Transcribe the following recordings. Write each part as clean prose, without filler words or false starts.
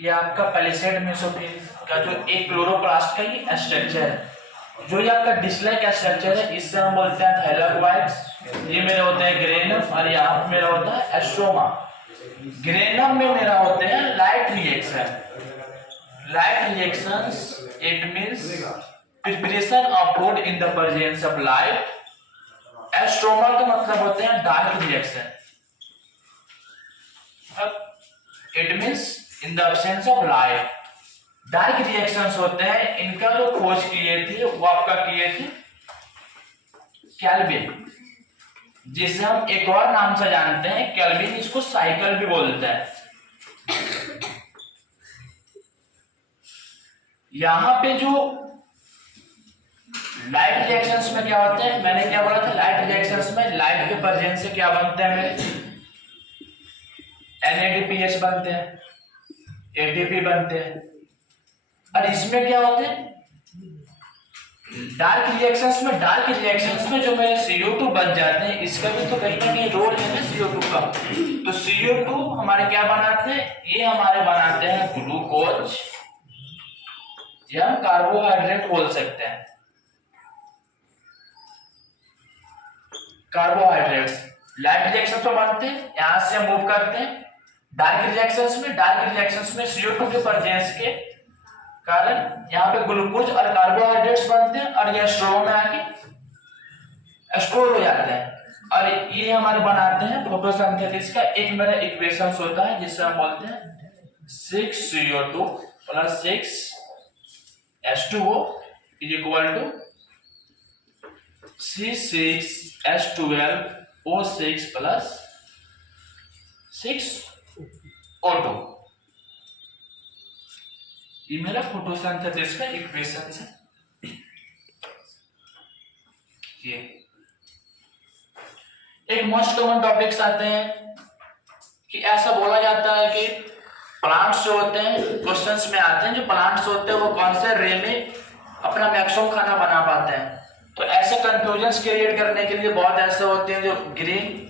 ये आपका palisade mesophyll का जो एक क्लोरोप्लास्ट का ये स्ट्रक्चर है। जो ये आपका डिस्क-लाइक स्ट्रक्चर है इससे हम बोलते हैं थाइलाकोइड्स। ये मेरे होते हैं ग्रेनम और यहाँ पे मेरा होता है एस्ट्रोमा। ग्रेनम में मेरा होते हैं light reaction. Light reactions it means preparation of food in the presence of light. Stroma का मतलब होते हैं dark reaction. It means in the absence of light. Dark reactions होते हैं, इनका जो खोज किए थे वो आपका किए थे केल्विन, जिसे हम एक और नाम से जानते हैं केल्विन। इसको साइकिल भी बोलते हैं। यहां पे जो लाइट रिएक्शंस में क्या होते हैं, मैंने क्या बोला था, लाइट रिएक्शंस में लाइट के प्रेजेंस से क्या बनते हैं मेरे NADPH बनते हैं, ATP बनते हैं। और इसमें क्या होते हैं डार्क रिएक्शंस में जो मेरे CO2 बन जाते हैं, इसका भी तो कहीं ना कहीं रोल है ना CO2 का। तो CO2 हमारे क्या बनाते हैं, ये हमारे बनाते हैं ग्लूकोज या कार्बोहाइड्रेट बोल सकते हैं। कार्बोहाइड्रेट्स लाइट रिएक्शन तो बनते हैं, यहां से हम मूव करते हैं डार्क रिएक्शंस में CO2 के प्रेजेंस के कारण यहाँ पे ग्लूकोज और कार्बोहाइड्रेट्स बनते हैं और ये स्ट्रोमा में आके स्टोर हो जाते हैं और ये हमारे बनाते हैं फोटोसिंथेसिस का एक मेरा इक्वेशन होता है जिसे हम बोलते हैं 6CO2 + 6H2O = C6H12O6 + 6O2। ये मेरा फोटोसिंथेसिस का इक्वेशन है। ये एक मोस्ट कॉमन टॉपिक्स आते हैं कि ऐसा बोला जाता है कि प्लांट्स जो होते हैं, क्वेश्चंस में आते हैं, जो प्लांट्स होते हैं वो कौन से रे में अपना मैक्सिमम खाना बना पाते हैं। तो ऐसे कंफ्यूजन क्रिएट करने के लिए बहुत ऐसे होते हैं जो ग्रीन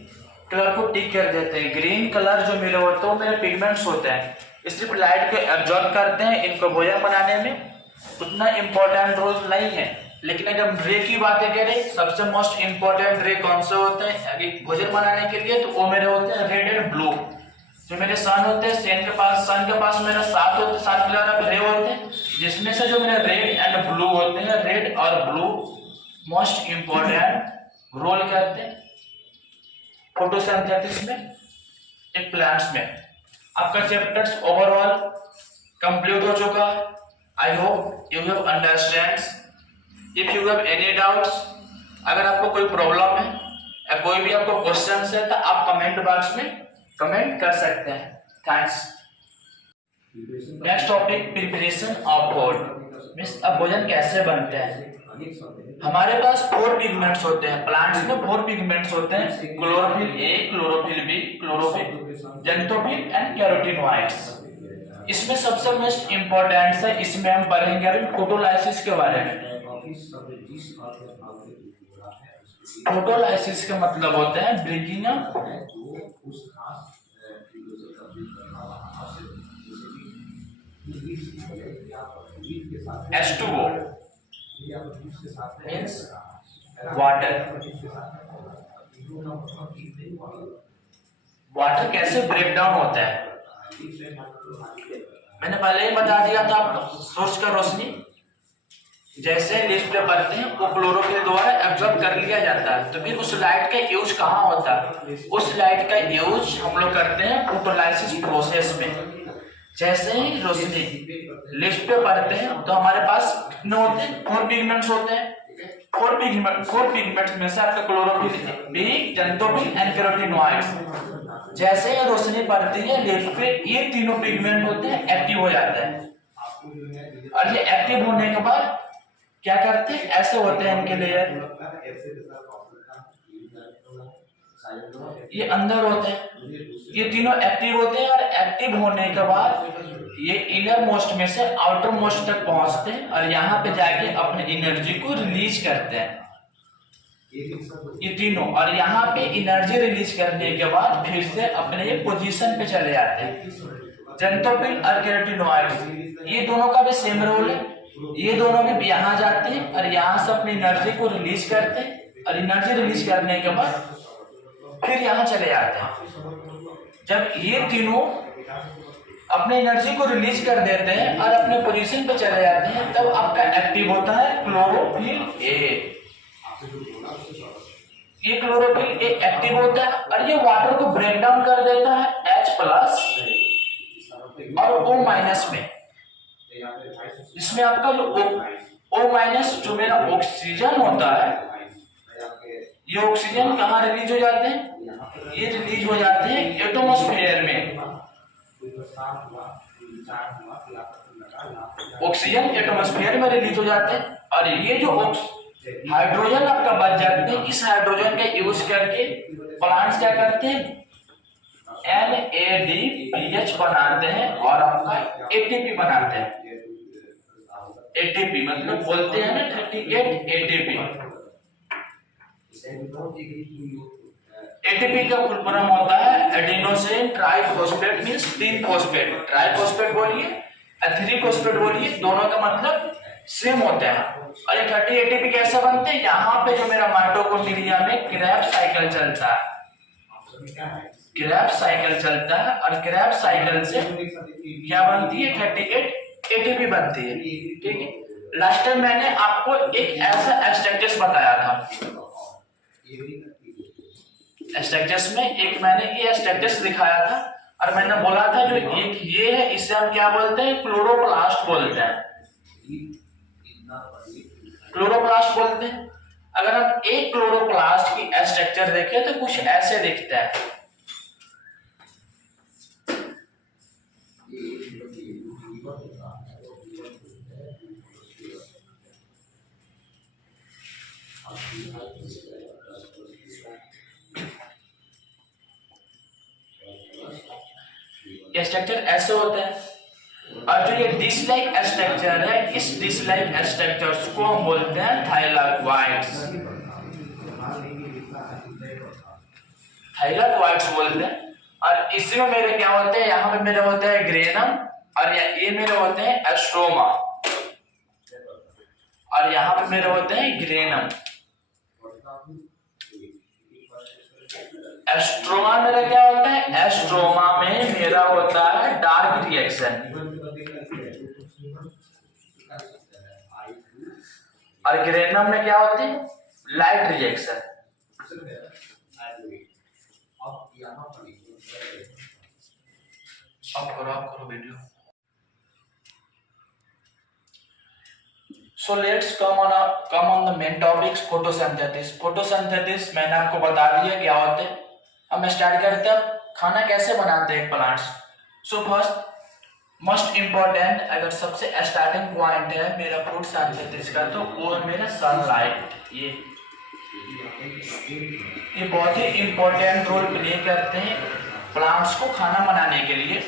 कलर को टिक कर देते हैं। ग्रीन कलर जो मेरे होते हैं वो मेरे पिगमेंट्स होते हैं, सिर्फ लाइट को एब्जॉर्ब करते हैं, इनको भोजन बनाने में उतना इंपॉर्टेंट रोल नहीं है। लेकिन अगर हम रे की बातें करें, सबसे मोस्ट इंपॉर्टेंट रे कौन से होते हैं अगर भोजन बनाने के लिए, तो वो मेरे होते हैं रेड एंड ब्लू। जो मेरे सन होते हैं, सन के पास मेरा 7 कलर ऑफ रे होते हैं, जिसमें से जो मेरे रेड एंड ब्लू होते हैं, रेड और ब्लू मोस्ट इंपॉर्टेंट रोल करते हैं फोटोसिंथेसिस में एक प्लांट्स में। आपका चैप्टर्स ओवरऑल कंप्लीट हो चुका है। I hope you have understand. If you have any doubts, अगर आपको कोई प्रॉब्लम है या कोई भी आपको क्वेश्चन है तो आप कमेंट बॉक्स में कमेंट कर सकते हैं। Thanks. Next topic preparation of food means अब भोजन कैसे बनते हैं। हमारे पास 4 पिगमेंट्स होते हैं, प्लांट्स में 4 पिगमेंट्स होते हैं, chlorophyll A, chlorophyll B, chlorophyll, xanthophyll and carotenoids. इसमें सबसे मोस्ट इंपॉर्टेंट है, इसमें हम पढ़ेंगे अभी फोटोलाइसिस के बारे में। फोटोलाइसिस का मतलब होता है breaking up H2O means water। Water कैसे ब्रेक डाउन होता है, मैंने पहले ही बता दिया था आपको। सोर्स का रोशनी जैसे लीफ पे पड़ते हैं वो क्लोरोफिल द्वारा एब्जॉर्ब कर लिया जाता है, तो फिर उस लाइट का यूज कहाँ होता है, उस लाइट का यूज हम लोग करते हैं फोटोलाइसिस प्रोसेस में। जैसे ही रोशनी लीफ पे पड़ते हैं तो हमारे पास कितने होते हैं, 4 पिगमेंट्स होते हैं। 4 पिगमेंट्स में से आपका chlorophyll B, xanthophyll and carotenoids. जैसे ही रोशनी पड़ती है लीफ पे, ये तीनों पिगमेंट होते हैं एक्टिव हो जाते हैं और ये एक्टिव होने के बाद क्या करते हैं, ऐसे होते हैं इनके लेयर, ये अंदर होते हैं, ये तीनों एक्टिव होते हैं और एक्टिव होने के बाद ये इनर मोस्ट में से आउटर मोस्ट तक पहुंचते हैं और यहाँ पे जाके अपने एनर्जी को रिलीज करते हैं ये तीनों। और यहाँ पे एनर्जी रिलीज करने के बाद फिर से अपने ये पोजीशन पे चले जाते हैं। जेंटोफिल और केराटिनोइड्स, ये दोनों का भी सेम रोल है। ये दोनों भी यहाँ जाते हैं और यहाँ से अपनी एनर्जी को रिलीज करते हैं और एनर्जी रिलीज करने के बाद फिर यहाँ चले जाते हैं। जब ये तीनों अपने एनर्जी को रिलीज कर देते हैं और अपने पोजीशन पे चले जाते हैं, तब आपका एक्टिव होता है क्लोरोफिल ए। ये क्लोरोफिल ए एक्टिव होता है और ये वाटर को ब्रेक डाउन कर देता है H प्लस और O माइनस में। इसमें आपका जो O माइनस जो मेरा ऑक्सीजन होता है, ये ऑक्सीजन कहाँ रिलीज हो जाते हैं? ये रिलीज हो जाते हैं एटमॉस्फेयर में। ऑक्सीजन एटमॉस्फेयर में रिलीज हो जाते हैं और ये जो हाइड्रोजन आपका बच जाते हैं, इस हाइड्रोजन का यूज करके प्लांट्स क्या करते हैं? NADPH बनाते हैं और आपका ATP बनाते हैं। ATP मतलब बोलते हैं ना 38 ATP। ATP का फुल फॉर्म होता है adenosine triphosphate means 3 phosphate. Triphosphate बोलिए या 3 फॉस्फेट बोलिए, दोनों का मतलब सेम होता है। और ये 30 ATP कैसे बनते हैं? यहाँ पे जो मेरा माइटोकॉन्ड्रिया में क्रेब्स साइकिल चलता है, क्रेब्स साइकिल चलता है और क्रेब्स साइकिल से क्या बनती है? 38 ATP बनती है। ठीक है। लास्ट टाइम मैंने आपको एक ऐसा स्ट्रक्चर्स बताया था, स्ट्रक्चर्स में एक मैंने ये स्ट्रक्चर्स दिखाया था और मैंने बोला था जो एक ये है, इसे हम क्या बोलते हैं? क्लोरोप्लास्ट बोलते हैं। क्लोरोप्लास्ट बोलते हैं। अगर हम एक क्लोरोप्लास्ट की स्ट्रक्चर देखें तो कुछ ऐसे दिखता है। ये स्ट्रक्चर ऐसे होता है और जो ये डिश लाइक स्ट्रक्चर है, इस डिश लाइक स्ट्रक्चर्स को हम बोलते हैं थाइलाकोइड्स। थाइलाकोइड्स बोलते हैं। और इसमें मेरे क्या होते हैं? यहाँ पे मेरे होते हैं ग्रेनम और ये मेरे होते हैं एस्ट्रोमा और यहाँ पे मेरे होते हैं ग्रेनम। एस्ट्रोमा मेरा क्या होता है? एस्ट्रोमा में मेरा होता है डार्क रिएक्शन और ग्रेनम में क्या होती है? Light reaction. अब करो video. So let's come on the main topics, photosynthesis। photosynthesis मैंने आपको बता दिया क्या होते हैं। अब मैं स्टार्ट करते हैं खाना कैसे बनाते हैं plants. So first most important, अगर सबसे स्टार्टिंग पॉइंट है मेरा फोटोसिंथेसिस का, तो वो है मेरा सनलाइट। ये बहुत ही इम्पोर्टेंट रोल प्ले करते हैं प्लांट्स को खाना बनाने के लिए।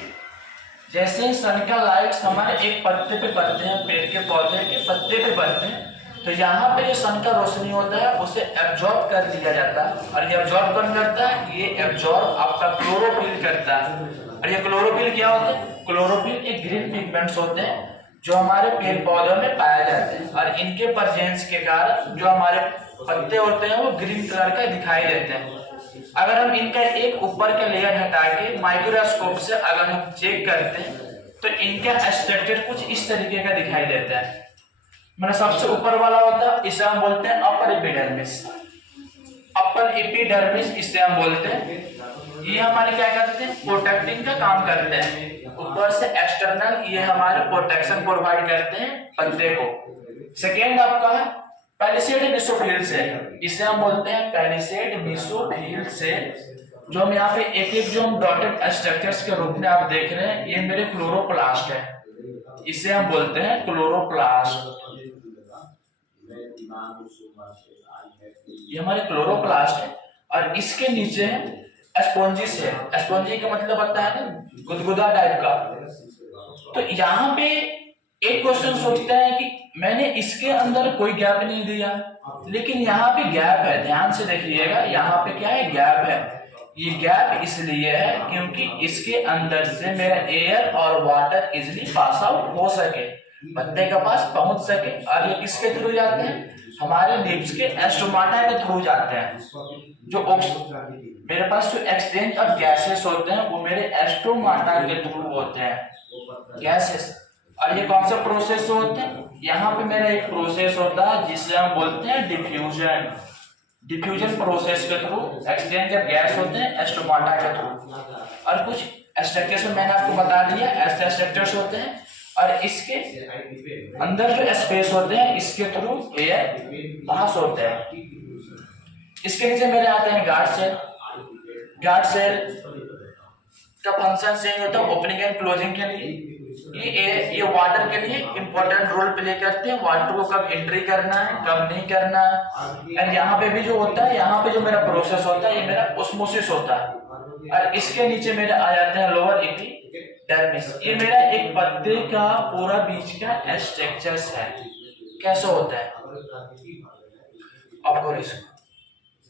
जैसे ही सन का लाइट्स हमारे एक पत्ते पे पड़ते हैं, पेड़ के पौधे के पत्ते पे पड़ते हैं, तो यहाँ पे जो सन का रोशनी होता है उसे एब्जॉर्ब कर लिया जाता है। और ये एब्जॉर्ब कौन करता है? ये एब्जॉर्ब आपका क्लोरोफिल करता है। और ये क्लोरोफिल क्या होता है? क्लोरोफिल एक ग्रीन पिगमेंट्स होते हैं जो हमारे पेड़ पौधों में पाए जाते हैं और इनके प्रेजेंस के कारण जो हमारे पत्ते होते हैं वो ग्रीन कलर का दिखाई देते हैं। अगर हम इनका एक ऊपर का लेयर हटा के माइक्रोस्कोप से अगर हम चेक करते हैं तो इनका स्ट्रक्चर कुछ इस तरीके का दिखाई देता है। मैंने सबसे ऊपर वाला होता है, इसे हम बोलते हैं अपर एपिडर्मिस। अपर एपिडर्मिस इसे हम बोलते हैं। ये हमारे क्या करते हैं? प्रोटेक्टिंग का काम करते हैं। ऊपर से एक्सटर्नल ये हमारे प्रोटेक्शन प्रोवाइड करते हैं पत्ते को। सेकेंड आपका है पैलिसेड मेसोफिल से, इसे हम बोलते हैं पैलिसेड मेसोफिल से। जो हम यहाँ पे एक एक जो हम डॉटेड स्ट्रक्चर्स के रूप में आप देख रहे हैं, ये मेरे क्लोरोप्लास्ट है, इसे हम बोलते हैं क्लोरोप्लास्ट। ये हमारे क्लोरोप्लास्ट है और इसके नीचे स्पॉन्जिस है। स्पॉन्जी का मतलब होता है ना गुदगुदा टाइप का। तो यहाँ पे एक क्वेश्चन सोचते हैं कि मैंने इसके अंदर कोई गैप नहीं दिया, लेकिन यहाँ पे गैप है। ध्यान से देखिएगा, यहाँ पे क्या है? गैप है। ये गैप इसलिए है क्योंकि इसके अंदर से मेरा एयर और वाटर इजिली पास आउट हो सके, पत्ते के पास पहुंच सके। और ये किसके थ्रू जाते हैं? हमारे लिप्स के एस्टोमाटा के थ्रू जाते हैं। जो मेरे पास जो एक्सचेंज ऑफ गैसेस होते हैं वो मेरे एस्टोमाटा के थ्रू होते हैं, गैसेस। और ये कौन सा प्रोसेस होते हैं? यहाँ पे मेरा एक प्रोसेस होता है जिसे हम बोलते हैं डिफ्यूजन। डिफ्यूजन प्रोसेस के थ्रू एक्सचेंज ऑफ गैस होते हैं एस्टोमाटा के थ्रू। और कुछ स्ट्रक्चर्स में मैंने आपको बता दिया, ऐसे स्ट्रक्चर्स होते हैं। और इसके अंदर जो स्पेस होते हैं इसके थ्रू एयर पास होते हैं। इसके नीचे मेरे आते हैं गार्ड सेल। गार्ड सेल का फंक्शन चेंज होता है ओपनिंग एंड क्लोजिंग के लिए। ये वाटर के लिए इंपॉर्टेंट रोल प्ले करते हैं, वाटर को कब एंट्री करना है कब नहीं करना है। और यहाँ पे भी जो होता है, यहाँ पे जो मेरा प्रोसेस होता है ये मेरा ओस्मोसिस होता है। और इसके नीचे मेरे आ जाते हैं लोअर एपिडर्मिस। ये मेरा एक पत्ते का पूरा बीच का स्ट्रक्चर है। कैसे होता है आपको